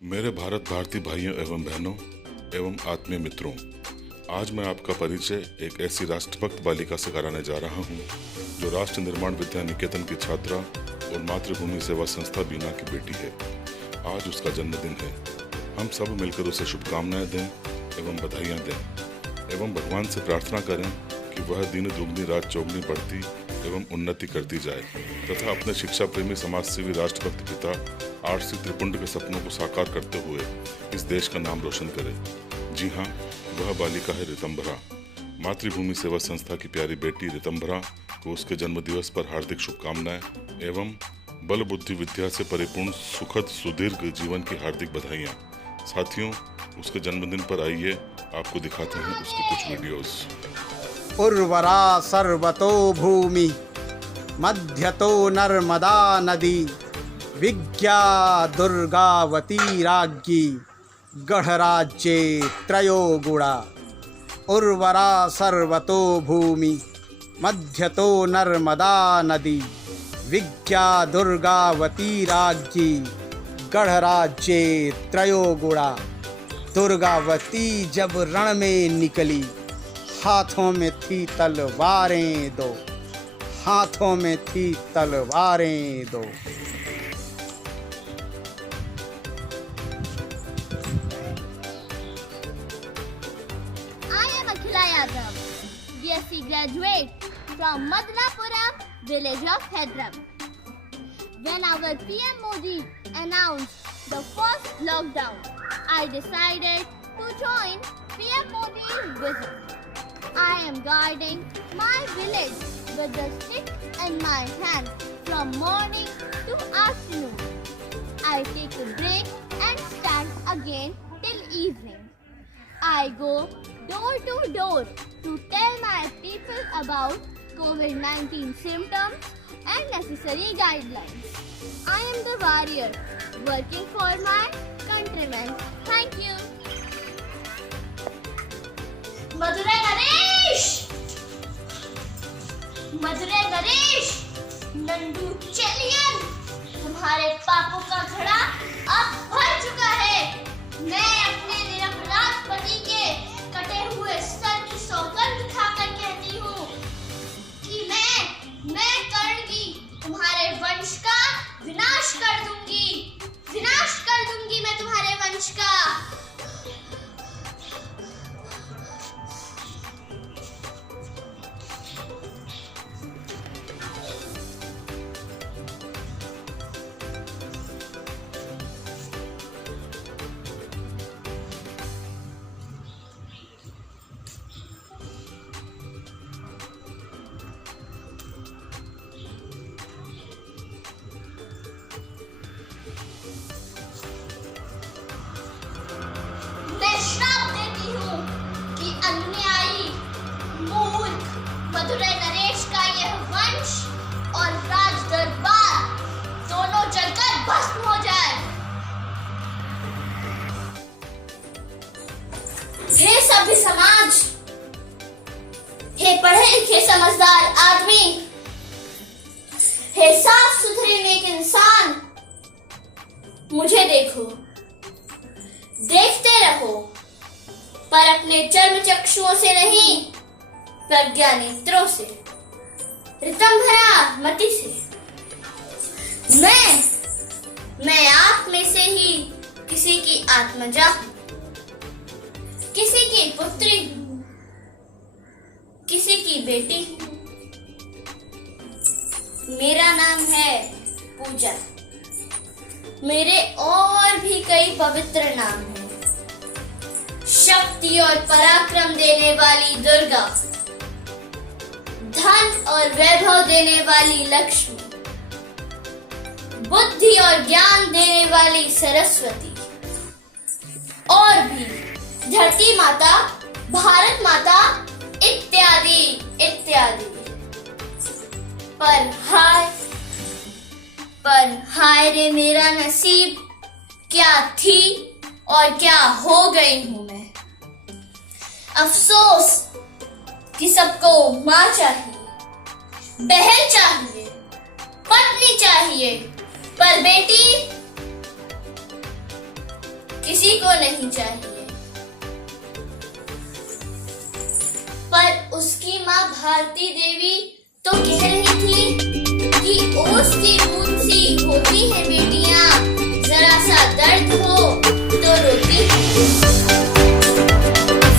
मेरे भारत भारतीय भाइयों एवं बहनों एवं आत्मीय मित्रों, आज मैं आपका परिचय एक ऐसी राष्ट्रभक्त बालिका से कराने जा रहा हूं जो राष्ट्र निर्माण विद्या निकेतन की छात्रा और मातृभूमि सेवा संस्था बीना की बेटी है। आज उसका जन्मदिन है। हम सब मिलकर उसे शुभकामनाएं दें एवं बधाइयां दें एवं भगवान से प्रार्थना करें कि वह दिन दुगनी रात चौगनी बढ़ती एवं उन्नति करती जाए तथा अपने शिक्षा प्रेमी समाजसेवी राष्ट्रभक्त पिता आरसी त्रिपुंड के सपनों को साकार करते हुए इस देश का नाम रोशन करे। जी हाँ, वह बालिका है रितंभरा। मातृभूमि सेवा संस्था की प्यारी बेटी रितंभरा को उसके जन्मदिवस पर हार्दिक शुभकामनाएं एवं बल बुद्धि विद्या से परिपूर्ण सुखद सुदीर्घ जीवन की हार्दिक बधाइयाँ। साथियों, उसके जन्मदिन पर आइए आपको दिखाते हैं उसके कुछ वीडियोस। उर्वरा सर्वतो भूमि मध्यतो नर्मदा नदी विज्ञा दुर्गावती राज्ञी गढ़राज्ये त्रयो गुणा। उर्वरा सर्वतो भूमि मध्यतो नर्मदा नदी विज्ञा दुर्गावती राज्ञी गढ़राज्ये त्रयो गुणा। दुर्गावती जब रण में निकली, हाथों में थी तलवारें दो, हाथों में थी तलवारें दो। I am Akhila Yadav, BSc graduate from Madnapuram village of Hyderabad. When our PM Modi announced the first lockdown, I decided to join PM Modi's vision. I am guarding my village with the stick in my hand from morning to afternoon. I take a break and stand again till evening. I go door to door to tell my people about COVID-19 symptoms and necessary guidelines. I am the warrior working for my countrymen. Thank you. Madurai Naresh, Madurai Naresh, Nandu चलियन, तुम्हारे पापों का घड़ा अब भर चुका है। मैं अपने निरपराध पति के कटे हुए सर की सौगंध खाकर कहती हूँ कि मैं कर्ण की तुम्हारे वंश का विनाश कर दूंगी, विनाश कर दूंगी मैं तुम्हारे वंश का। मधुरै नरेश का यह वंश और राज दरबार दोनों जलकर भस्म हो जाए। हे सभ्य समाज, हे पढ़े लिखे समझदार आदमी, हे साफ सुथरे नेक इंसान, मुझे देखो, देखते रहो, पर अपने चर्म चक्षुओं से नहीं, प्रज्ञा नेत्रों से, रितंभरा मति से। मैं आप में से ही किसी की आत्मजा हूं, किसी की पुत्री हूं, किसी की बेटी हूं। मेरा नाम है पूजा। मेरे और भी कई पवित्र नाम हैं। शक्ति और पराक्रम देने वाली दुर्गा, धन और वैभव देने वाली लक्ष्मी, बुद्धि और ज्ञान देने वाली सरस्वती, और भी धरती माता, भारत माता इत्यादि इत्यादि। पर हाय रे मेरा नसीब, क्या थी और क्या हो गई हूं मैं। अफसोस कि सबको माँ चाहिए, बहन चाहिए, पत्नी चाहिए, पर बेटी किसी को नहीं चाहिए। पर उसकी माँ भारती देवी तो कह रही थी कि ओस की बूंद सी होती है बेटियां, जरा सा दर्द हो तो रोती है।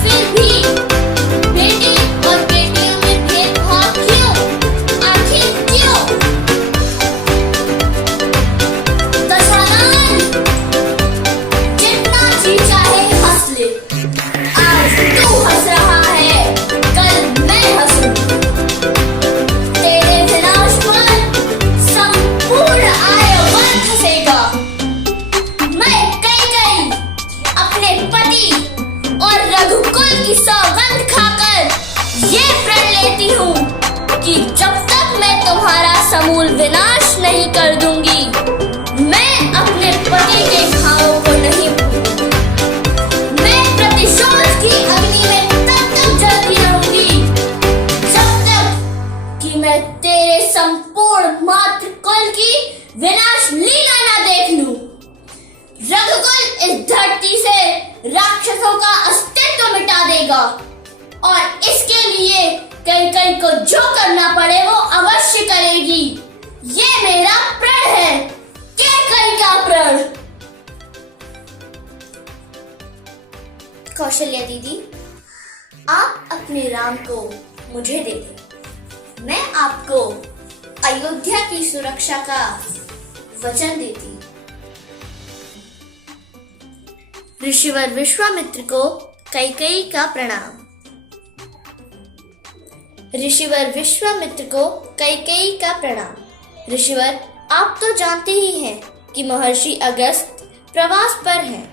फिर भी बेटे और बेटियों में भेदभाव क्यों? आखिर क्यों? दशानन, जितना जी चाहे हंस ले। आज तू हंस रहा है, कल मैं हंसूंगी। तेरे विनाश पर संपूर्ण आयवन हंसेगा। मैं कई अपने पति और रघुकुल की सौगंध खाकर ये प्रण लेती हूँ कि जब तक मैं तुम्हारा समूल विनाश नहीं कर दूंगी, मैं अपने पति के घावों को नहीं भूलूंगी। मैं प्रतिशोध की अग्नि में तब तक जलती रहूंगी जब तक कि मैं तेरे संपूर्ण मातृकुल की विनाश लीला न देख लूं। रघुकुल इस धरती से राक्षसों का अस्तित्व मिटा देगा और इसके लिए कई को जो करना पड़े वो अवश्य करेगी। ये मेरा प्रण है। कई का प्रण। कौशल्या दीदी, आप अपने राम को मुझे दे दें। मैं आपको अयोध्या की सुरक्षा का वचन देती। ऋषिवर विश्वामित्र को कैकेयी का प्रणाम। ऋषिवर विश्वामित्र को कैकेयी का प्रणाम। ऋषिवर, आप तो जानते ही हैं कि महर्षि अगस्त प्रवास पर हैं।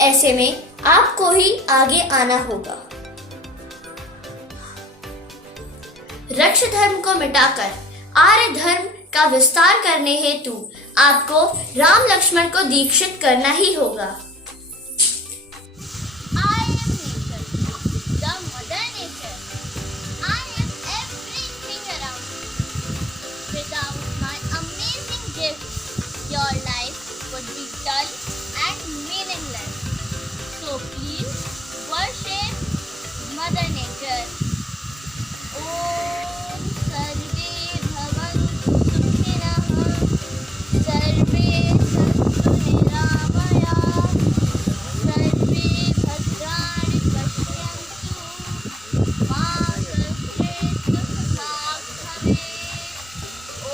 ऐसे में आपको ही आगे आना होगा। रक्ष धर्म को मिटाकर आर्य धर्म का विस्तार करने हेतु आपको राम लक्ष्मण को दीक्षित करना ही होगा। Your life would be dull and meaningless. So please worship Mother Nature. Om Sarve Bhavantu Sukhinah, Sarve Santu Niramaya, Sarve Bhadrani Pashyantu, Ma Kashyet Dukhabhag Bhavet.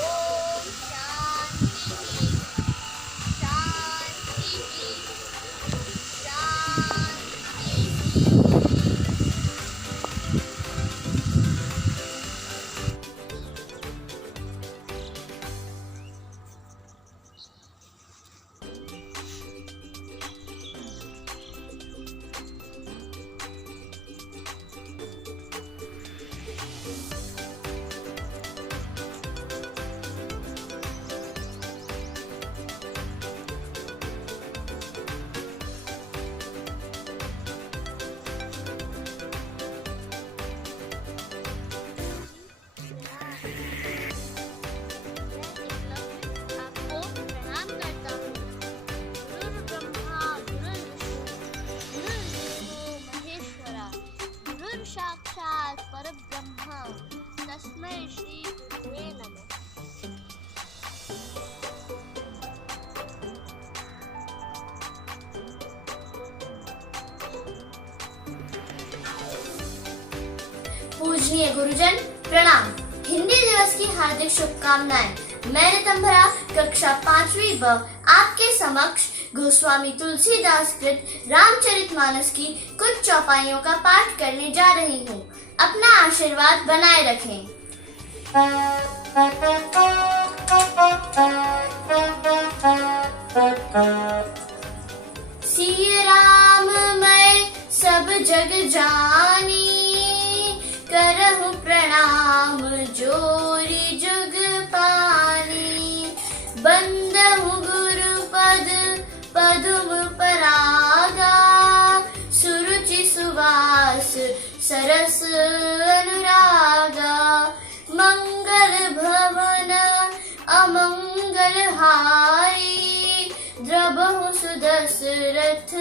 Om Shanti साक्षात् परब्रह्म तस्मै श्री गुरुवे नमः। पूजनीय गुरुजन प्रणाम। हिंदी दिवस की हार्दिक शुभकामनाएं। मैं रितंभरा कक्षा 5वीं ब आपके समक्ष गोस्वामी तुलसीदास कृत रामचरितमानस की कुछ चौपाइयों का पाठ करने जा रही हूँ। अपना आशीर्वाद बनाए रखें। सिय राम मैं सब जग जानी, करहु प्रणाम जोरी जुग पानी। बंदहु गुरु पद पदुम परागा, सुरुचि सुवास सरस अनुरागा। मंगल भवन अमंगल हारी, द्रबहु सुदशरथ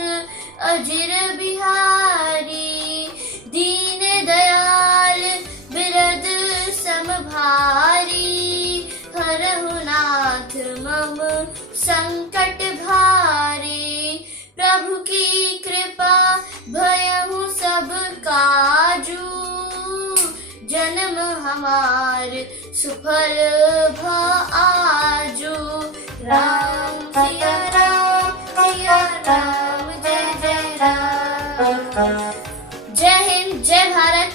अजिर बिहारी, दीन दयाल बिरद समभारी, हरहु नाथ मम संकट भारी। प्रभु की कृपा भयहु सब काजू, जन्म हमार सुफल भ आजू। राम सिया राम, जय जय राम। जय हिंद, जय भारत।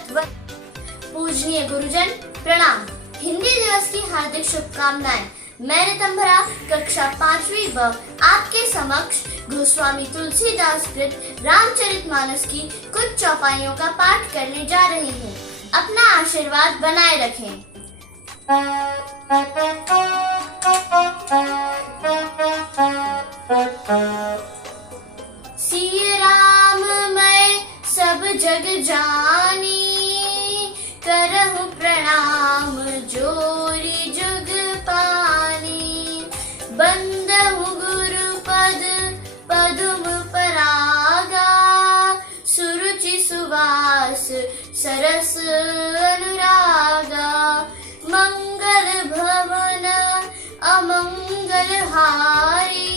पूजनीय गुरुजन प्रणाम। हिंदी दिवस की हार्दिक शुभकामनाएं। मैं रितंभरा कक्षा 5वीं ब आपके समक्ष गोस्वामी तुलसीदास कृत रामचरितमानस की कुछ चौपाइयों का पाठ करने जा रही हूँ। अपना आशीर्वाद बनाए रखें। सिय राम मैं सब जग जानी, करहु प्रणाम जोरी जुग पानी। बंदहु गुरु पद पदुम परागा, सुरुचि सुवास सरस अनुरागा। मंगल भवन अमंगल हारी,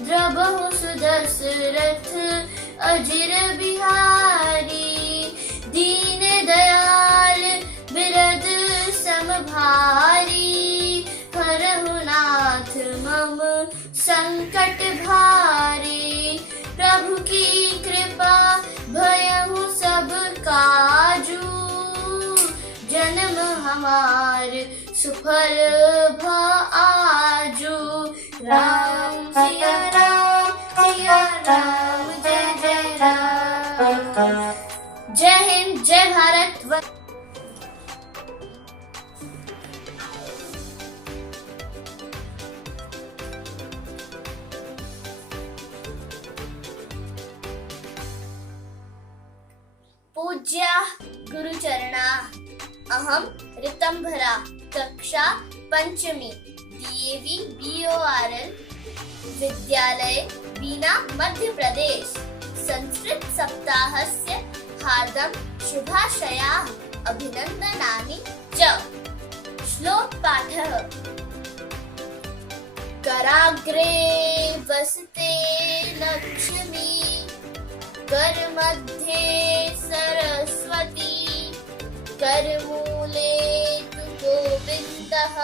द्रबहु सुदशरथ अजिर बिहारी। दीन दयाल बिरद समभारी, हरहु नाथ मम संकट भारी। प्रभु की कृपा भयहु सब काजू, जन्म हमार सुफल भ आजू। राम सिया राम, जय जय राम। जय हिंद, जय भारत। पूज्या गुरुचरणा अहम रितंभरा कक्षा 5वीं DAV BORL विद्यालय बीना मध्य प्रदेश संस्कृत सप्ताहस्य हार्दं शुभाशयाः अभिनन्दनानि च। श्लोक पाठः। कराग्रे वसते लक्ष्मी, करमध्ये सरस्वती, करमूले तु गोविन्दः,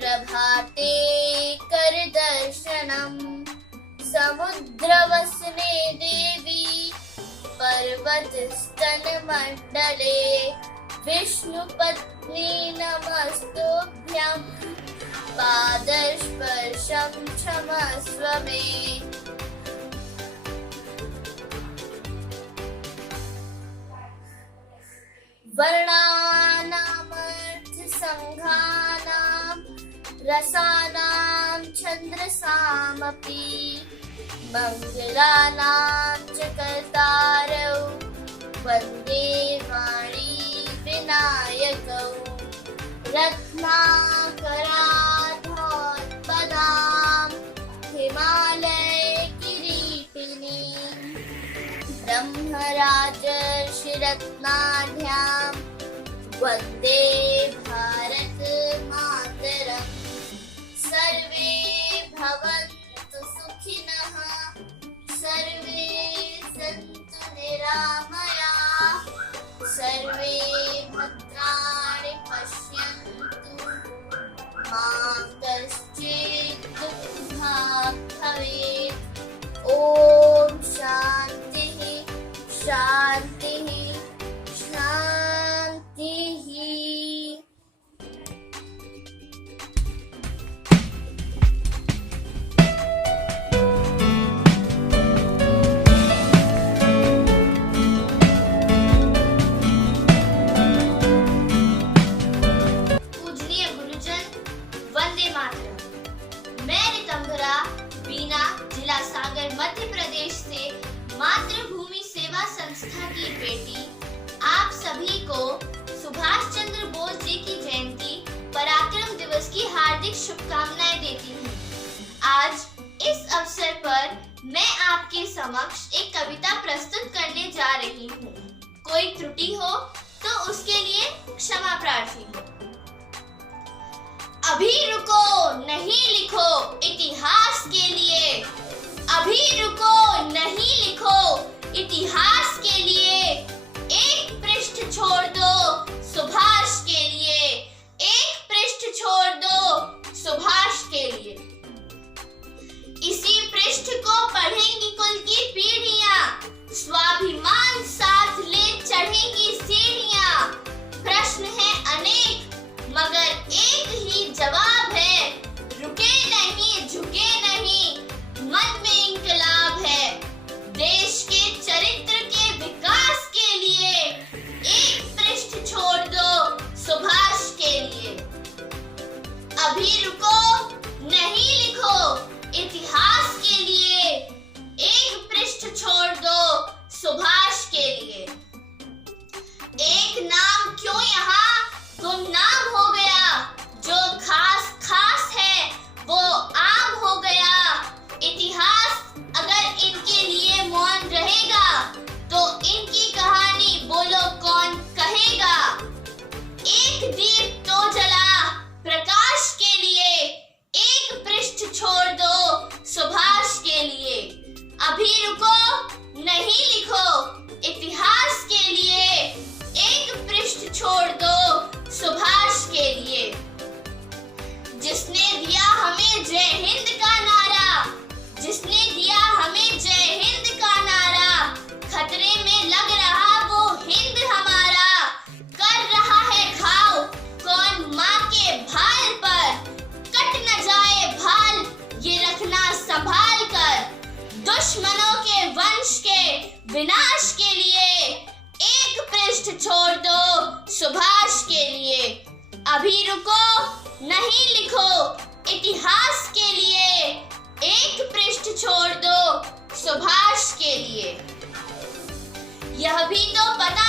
प्रभाते करदर्शनम्। समुद्रवसने देवी, पर्वतस्तनमण्डले, विष्णुपत्नी नमस्तुभ्यं, पादस्पर्शं क्षमस्व मे। वर्णानामर्थसङ्घानां रसानां छन्द्रसामपि, मङ्गलानां च कर्तारौ वन्दे वाणी विनायकौ। रत्नाकराधोत्पदां हिमालयकिरीटिनीं, ब्रह्मराजर्षिरत्नाढ्यां वन्दे भारत मातरम्। सर्वे भवन्तु सुखिनः, सर्वे सन्तु निरामयाः, सर्वे भद्राणि पश्यन्तु, मा कश्चित् दुःखभाग् भवेत्। ॐ शान्तिः शान्तिः शान्तिः। पूजनीय गुरुजन वंदे मातरम। मैं रितंभरा बीना जिला सागर मध्य प्रदेश से मातृभूमि सेवा संस्था की बेटी आप सभी को सुभाष चंद्र बोस जी की जयंती पराक्रम दिवस की हार्दिक शुभकामनाएं देती हूँ। आज इस अवसर पर मैं आपके समक्ष एक कविता प्रस्तुत करने जा रही हूँ। कोई त्रुटि हो तो उसके लिए क्षमा प्रार्थी हूँ। अभी रुको, नहीं लिखो इतिहास के लिए। अभी रुको, नहीं लिखो इतिहास के लिए। एक पृष्ठ छोड़ दो सुभाष के लिए। एक पृष्ठ छोड़ दो सुभाष के लिए। इसी पृष्ठ को पढ़ेंगी कुल की पीढ़ियां। स्वाभिमान साथ ले चढ़ेंगी सीढ़ियां। प्रश्न है अनेक मगर एक ही जवाब है। रुके नहीं, झुके नहीं, मन में इंकलाब है। देश के चरित्र के विकास के लिए एक पृष्ठ छोड़ दो सुभाष के लिए। अभी रुको, नहीं लिखो इतिहास के लिए। एक पृष्ठ छोड़ दो सुभाष के लिए। एक नाम क्यों यहाँ गुमनाम हो गया। जो खास खास है वो आम हो गया। इतिहास अगर इनके लिए मौन रहेगा तो इनकी कहानी बोलो कौन कहेगा। एक दीप तो जला प्रकाश के लिए। एक पृष्ठ छोड़ दो सुभाष के लिए। अभी रुको, नहीं लिखो इतिहास के लिए। एक पृष्ठ छोड़ दो सुभाष के लिए। जिसने दिया हमें जय हिंद का नारा। जिसने दिया हमें जय हिंद का नारा। खतरे में लग रहा वो हिंद हमारा। कर रहा है घाव कौन माँ के भाल पर। कट न जाए भाल ये रखना संभाल कर। दुश्मनों के वंश के विनाश के लिए एक पृष्ठ छोड़ दो सुभाष के लिए। अभी रुको, नहीं लिखो इतिहास के लिए। एक पृष्ठ छोड़ दो सुभाष के लिए। यह भी तो पता